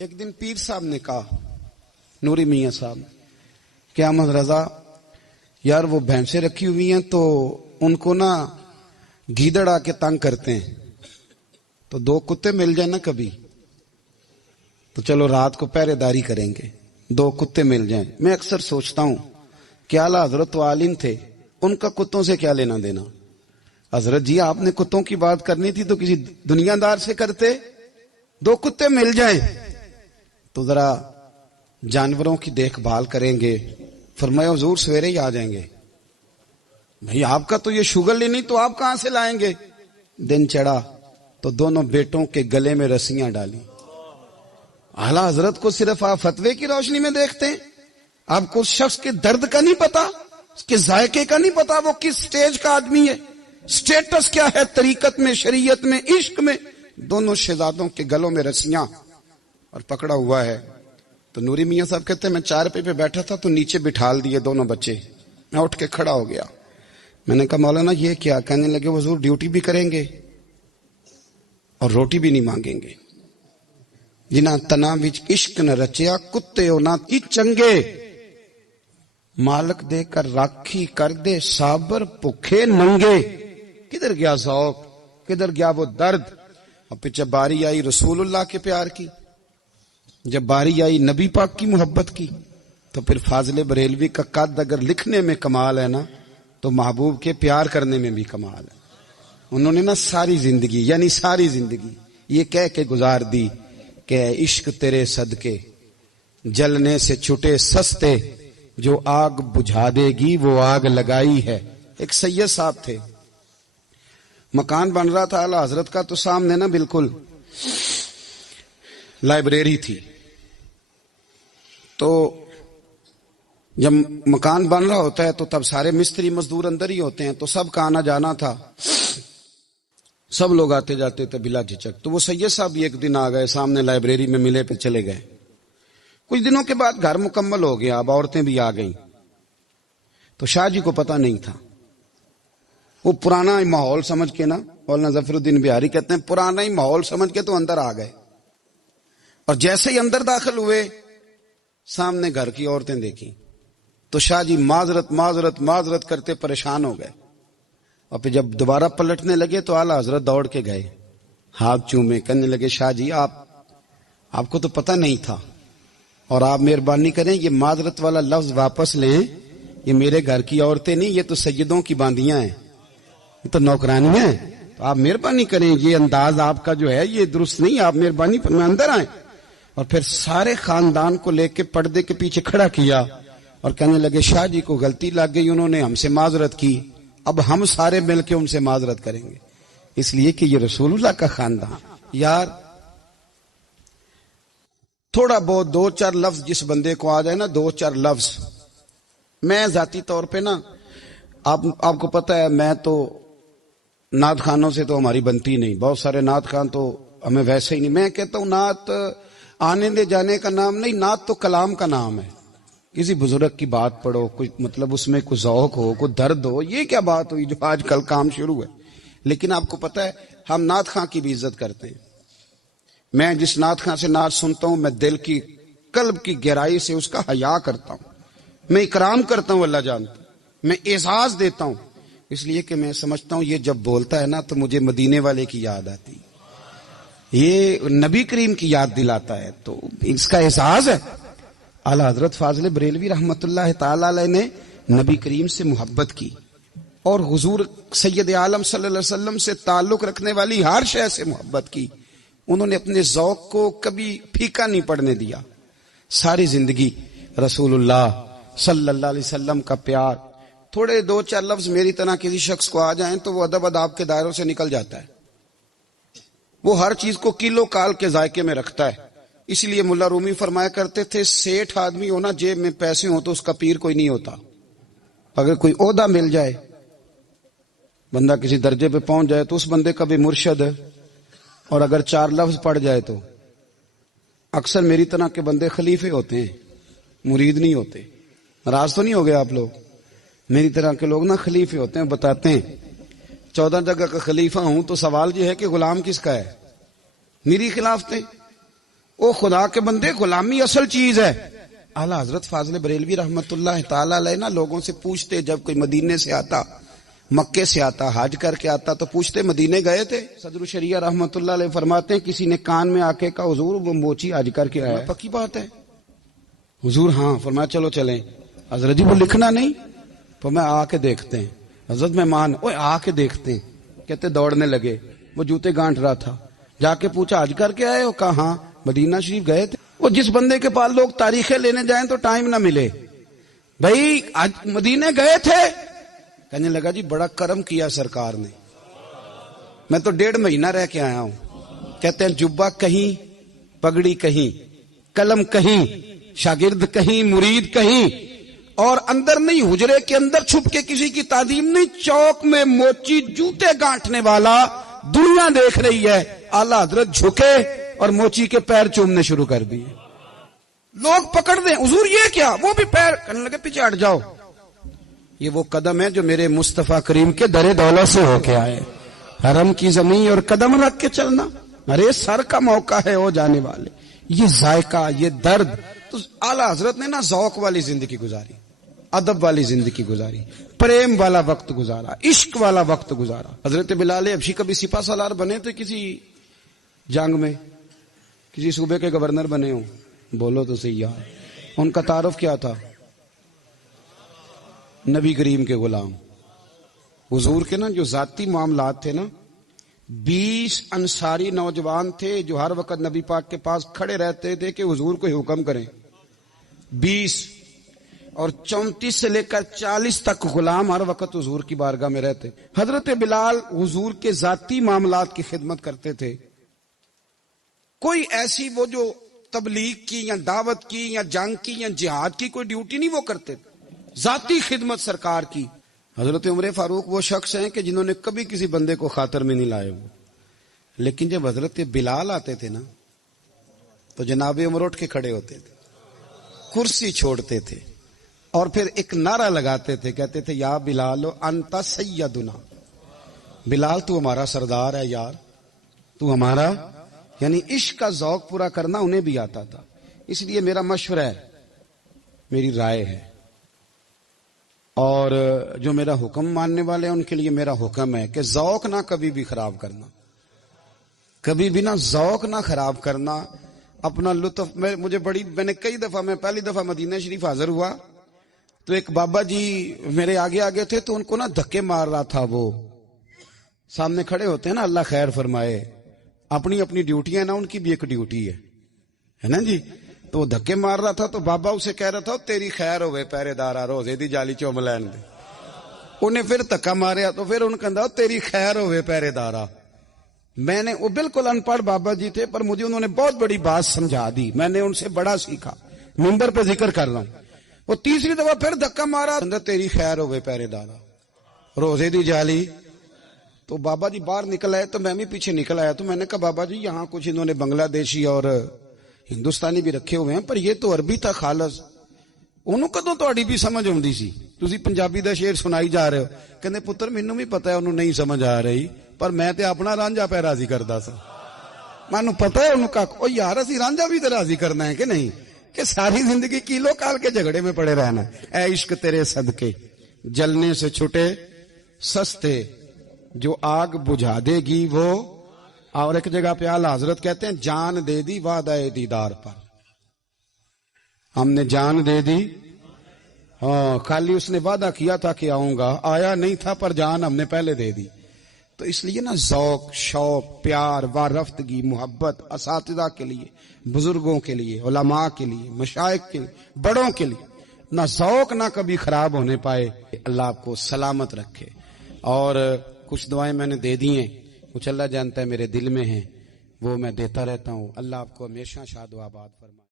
ایک دن پیر صاحب نے کہا، نوری میاں صاحب، کہ احمد رضا یار وہ بھینسیں رکھی ہوئی ہیں تو ان کو نا گیدڑ آ کے تنگ کرتے ہیں، تو 2 کتے مل جائیں نا کبھی تو چلو رات کو پہرے داری کریں گے، 2 کتے مل جائیں۔ میں اکثر سوچتا ہوں کہ اعلیٰ حضرت تو عالم تھے، ان کا کتوں سے کیا لینا دینا؟ حضرت جی آپ نے کتوں کی بات کرنی تھی تو کسی دنیا دار سے کرتے، 2 کتے مل جائیں تو ذرا جانوروں کی دیکھ بھال کریں گے۔ فرمایا حضور سویرے ہی آ جائیں گے۔ بھئی آپ کا تو یہ شوگر نہیں تو آپ کہاں سے لائیں گے؟ دن چڑھا تو دونوں بیٹوں کے گلے میں رسیاں ڈالی۔ اعلیٰ حضرت کو صرف آپ فتوے کی روشنی میں دیکھتے ہیں، آپ کو اس شخص کے درد کا نہیں پتا، اس کے ذائقے کا نہیں پتا، وہ کس سٹیج کا آدمی ہے، سٹیٹس کیا ہے طریقت میں، شریعت میں، عشق میں۔ دونوں شہزادوں کے گلوں میں رسیاں اور پکڑا ہوا ہے۔ تو نوری میاں صاحب کہتے ہیں میں 4 پہ بیٹھا تھا تو نیچے بٹھال دیے دونوں بچے، میں اٹھ کے کھڑا ہو گیا۔ میں نے کہا مولانا یہ کیا؟ کہنے لگے حضور ڈیوٹی بھی کریں گے اور روٹی بھی نہیں مانگیں گے۔ جنہاں تنا وچ عشق نہ رچیا کتے انہاں کی چنگے، مالک دے کر راکھی کر دے صابر بھوکے ننگے۔ کدھر گیا ذوق، کدھر گیا وہ درد؟ اور پھر جب باری آئی رسول اللہ کے پیار کی، جب باری آئی نبی پاک کی محبت کی، تو پھر فاضل بریلوی کا قد اگر لکھنے میں کمال ہے نا تو محبوب کے پیار کرنے میں بھی کمال ہے۔ انہوں نے نا ساری زندگی یعنی ساری زندگی یہ کہہ کے گزار دی کہ عشق تیرے صدقے جلنے سے چھٹے سستے، جو آگ بجھا دے گی وہ آگ لگائی ہے۔ ایک سید صاحب تھے، مکان بن رہا تھا اعلیٰ حضرت کا، تو سامنے نا بالکل لائبریری تھی۔ تو جب مکان بن رہا ہوتا ہے تو تب سارے مستری مزدور اندر ہی ہوتے ہیں، تو سب کا آنا جانا تھا، سب لوگ آتے جاتے تھے بلا جھجک۔ تو وہ سید صاحب بھی ایک دن آ گئے، سامنے لائبریری میں ملے، پہ چلے گئے۔ کچھ دنوں کے بعد گھر مکمل ہو گیا، اب عورتیں بھی آ گئیں۔ تو شاہ جی کو پتہ نہیں تھا، وہ پرانا ہی ماحول سمجھ کے نا، مولانا ظفر الدین بہاری کہتے ہیں پرانا ہی ماحول سمجھ کے تو اندر آ گئے، اور جیسے ہی اندر داخل ہوئے سامنے گھر کی عورتیں دیکھیں تو شاہ جی معذرت معذرت معذرت کرتے پریشان ہو گئے۔ اور پھر جب دوبارہ پلٹنے لگے تو اعلیٰ حضرت دوڑ کے گئے، ہاتھ چومے، کہنے لگے شاہ جی آپ کو تو پتہ نہیں تھا، اور آپ مہربانی کریں یہ معذرت والا لفظ واپس لیں، یہ میرے گھر کی عورتیں نہیں، یہ تو سیدوں کی باندیاں ہیں، یہ تو نوکرانیاں ہیں، تو آپ مہربانی کریں یہ انداز آپ کا جو ہے یہ درست نہیں، آپ مہربانی فرمائیں اندر آئیں۔ اور پھر سارے خاندان کو لے کے پردے کے پیچھے کھڑا کیا اور کہنے لگے شاہ جی کو غلطی لگ گئی، انہوں نے ہم سے معذرت کی، اب ہم سارے مل کے ان سے معذرت کریں گے، اس لیے کہ یہ رسول اللہ کا خاندان۔ یار تھوڑا بہت 2-4 لفظ جس بندے کو آ جائے نا، 2-4 لفظ، میں ذاتی طور پہ نا آپ کو پتہ ہے میں تو نعت خانوں سے تو ہماری بنتی نہیں، بہت سارے نعت خان تو ہمیں ویسے ہی نہیں۔ میں کہتا ہوں نعت آنے دے جانے کا نام نہیں، نعت تو کلام کا نام ہے۔ کسی بزرگ کی بات پڑھو، کوئی مطلب اس میں کوئی ذوق ہو، کوئی درد ہو، یہ کیا بات ہوئی جو آج کل کام شروع ہے۔ لیکن آپ کو پتہ ہے ہم نعت خان کی بھی عزت کرتے ہیں۔ میں جس نعت خان سے نعت سنتا ہوں میں دل کی قلب کی گہرائی سے اس کا حیا کرتا ہوں، میں اکرام کرتا ہوں، اللہ جانتا ہوں، میں اعزاز دیتا ہوں، اس لیے کہ میں سمجھتا ہوں یہ جب بولتا ہے نا تو مجھے مدینے والے کی یاد آتی ہے، یہ نبی کریم کی یاد دلاتا ہے، تو اس کا احساس ہے۔ اعلیٰ حضرت فاضل بریلوی رحمت اللہ تعالی علیہ نے نبی کریم سے محبت کی اور حضور سید عالم صلی اللہ علیہ وسلم سے تعلق رکھنے والی ہر شے سے محبت کی۔ انہوں نے اپنے ذوق کو کبھی پھیکا نہیں پڑنے دیا، ساری زندگی رسول اللہ صلی اللہ علیہ وسلم کا پیار۔ تھوڑے 2-4 لفظ میری طرح کسی شخص کو آ جائیں تو وہ ادب اداب کے دائروں سے نکل جاتا ہے، وہ ہر چیز کو کلو کال کے ذائقے میں رکھتا ہے۔ اس لیے ملا رومی فرمایا کرتے تھے سیٹھ آدمی ہونا جیب میں پیسے ہوں تو اس کا پیر کوئی نہیں ہوتا۔ اگر کوئی عہدہ مل جائے، بندہ کسی درجے پہ پہنچ جائے تو اس بندے کا بھی مرشد ہے، اور اگر 4 لفظ پڑھ جائے تو اکثر میری طرح کے بندے خلیفے ہوتے ہیں، مرید نہیں ہوتے۔ ناراض تو نہیں ہو گئے آپ لوگ؟ میری طرح کے لوگ نا خلیفے ہوتے ہیں، بتاتے ہیں 14 جگہ کا خلیفہ ہوں تو سوال یہ ہے کہ غلام کس کا ہے؟ میری خلافتیں او خدا کے بندے، غلامی اصل چیز ہے. اعلیٰ حضرت فاضل بریلوی رحمت اللہ تعالی علیہ نا لوگوں سے پوچھتے، جب کوئی مدینے سے آتا، مکے سے آتا، حج کر کے آتا تو پوچھتے مدینے گئے تھے؟ صدر الشریعہ رحمت اللہ علیہ فرماتے ہیں کسی نے کان میں آ کے کہا حضور وہ موچی حج کر کے آیا. پکی بات ہے حضور؟ ہاں. فرمایا چلو چلیں. حضرت جی وہ لکھنا نہیں؟ فرمایا آ کے دیکھتے ہیں. حضرت مہمان اوے آ کے دیکھتے ہیں. کہتے دوڑنے لگے، وہ جوتے گانٹ رہا تھا. جا کے پوچھا حج کر کے آئے ہو؟ کہا ہاں. مدینہ شریف گئے تھے؟ وہ جس بندے کے پاس لوگ تاریخیں لینے جائیں تو ٹائم نہ ملے، بھائی آج مدینے گئے تھے؟ کہنے لگا جی بڑا کرم کیا سرکار نے، میں تو 1.5 مہینہ رہ کے آیا ہوں. کہتے ہیں جبہ کہیں، پگڑی کہیں، قلم کہیں، شاگرد کہیں، مرید کہیں، اور اندر نہیں، حجرے کے اندر چھپ کے کسی کی تعظیم نہیں، چوک میں موچی جوتے گانٹنے والا دنیا دیکھ رہی ہے. اعلیٰ حضرت جھکے اور موچی کے پیر چومنے شروع کر دیے. لوگ پکڑ دیں حضور یہ کیا؟ وہ بھی پیر. کہنے لگے پیچھے ہٹ جاؤ، یہ وہ قدم ہے جو میرے مصطفیٰ کریم کے در دولت سے ہو کے آئے. حرم کی زمین اور قدم رکھ کے چلنا، ارے سر کا موقع ہے ہو جانے والے. یہ ذائقہ، یہ درد. تو اعلیٰ حضرت نے نا ذوق والی زندگی گزاری، ادب والی زندگی گزاری، پریم والا وقت گزارا، عشق والا وقت گزارا. حضرت بلال حبشی کبھی سپاہ سالار بنے تھے کسی جنگ میں؟ کسی صوبے کے گورنر بنے ہوں؟ بولو تو صحیح یار. ان کا تعارف کیا تھا؟ نبی کریم کے غلام. حضور کے نا جو ذاتی معاملات تھے نا، 20 انصاری نوجوان تھے جو ہر وقت نبی پاک کے پاس کھڑے رہتے تھے کہ حضور کو حکم کریں. 20 اور 34 سے لے کر 40 تک غلام ہر وقت حضور کی بارگاہ میں رہتے. حضرت بلال حضور کے ذاتی معاملات کی خدمت کرتے تھے. کوئی ایسی وہ جو تبلیغ کی یا دعوت کی یا جنگ کی یا جہاد کی کوئی ڈیوٹی نہیں وہ کرتے تھے، ذاتی خدمت سرکار کی. حضرت عمر فاروق وہ شخص ہیں کہ جنہوں نے کبھی کسی بندے کو خاطر میں نہیں لائے وہ. لیکن جب حضرت بلال آتے تھے نا تو جناب عمر اٹھ کے کھڑے ہوتے تھے، کرسی چھوڑتے تھے اور پھر ایک نعرہ لگاتے تھے، کہتے تھے یا بلال انت سیدنا. بلال تو ہمارا سردار ہے یار، تو ہمارا. یعنی عشق کا ذوق پورا کرنا انہیں بھی آتا تھا. اس لیے میرا مشورہ ہے، میری رائے ہے، اور جو میرا حکم ماننے والے ہیں ان کے لیے میرا حکم ہے کہ ذوق نہ کبھی بھی خراب کرنا، کبھی بھی نہ ذوق نہ خراب کرنا. اپنا لطف میں نے کئی دفعہ، میں پہلی دفعہ مدینہ شریف حاضر ہوا تو ایک بابا جی میرے آگے آگے تھے تو ان کو نا دھکے مار رہا تھا. وہ سامنے کھڑے ہوتے ہیں نا، اللہ خیر فرمائے، اپنی اپنی ڈیوٹی ہے نا، ان کی بھی ایک ڈیوٹی ہے نا جی. تو وہ دھکے مار رہا تھا تو بابا اسے کہہ رہا تھا تیری خیر ہوئے پہرے دارا روزے دی جالی چوم لین دے. انہیں پھر دھکا ماریا تو پھر ان کہا تیری خیر ہوئے پہرے دارا. میں نے، وہ بالکل ان پڑھ بابا جی تھے پر مجھے انہوں نے بہت بڑی بات سمجھا دی، میں نے ان سے بڑا سیکھا، منبر پہ ذکر کر رہا ہوں. وہ تیسری دفعہ پھر دھکا مارا، تیری خیر ہوئے پہرے دارا روزے دی جالی. تو بابا جی باہر نکل آئے تو میں بھی پیچھے نکل آیا. تو میں نے کہا بابا جی یہاں کچھ انہوں نے بنگلہ دیشی اور ہندوستانی بھی رکھے ہوئے ہیں پر یہ تو عربی تھا خالص. انہوں کدوں تہاڈی بھی سمجھ آؤندی سی، تسی پنجابی دا شعر سنائی جا رہے ہو. کہندے پتر مینوں بھی پتہ ہے انہوں نہیں سمجھ آ رہی پر میں تے اپنا رانجھا پہ راضی کردا سا. مانوں پتہ ہے انہوں کا او یار اسی رانجھا بھی تے راضی کرنا ہے کہ نہیں، کہ ساری زندگی کیلو کال کے جھگڑے میں پڑے رہنا. اے عشق تیرے صدقے جلنے سے چھٹے سستے، جو آگ بجھا دے گی وہ. اور ایک جگہ پہ اعلیٰ حضرت کہتے ہیں جان دے دی وعدہ دیدار پر. ہم نے جان دے دی، ہاں خالی اس نے وعدہ کیا تھا کہ آؤں گا، آیا نہیں تھا پر جان ہم نے پہلے دے دی. تو اس لیے نا ذوق، شوق، پیار، وارفتگی، محبت اساتذہ کے لیے، بزرگوں کے لیے، علماء کے لیے، مشائخ کے لیے، بڑوں کے لیے نہ ذوق نہ کبھی خراب ہونے پائے. اللہ آپ کو سلامت رکھے. اور کچھ دعائیں میں نے دے دی ہیں، کچھ اللہ جانتا ہے میرے دل میں ہیں، وہ میں دیتا رہتا ہوں. اللہ آپ کو ہمیشہ شاد و آباد فرمائے.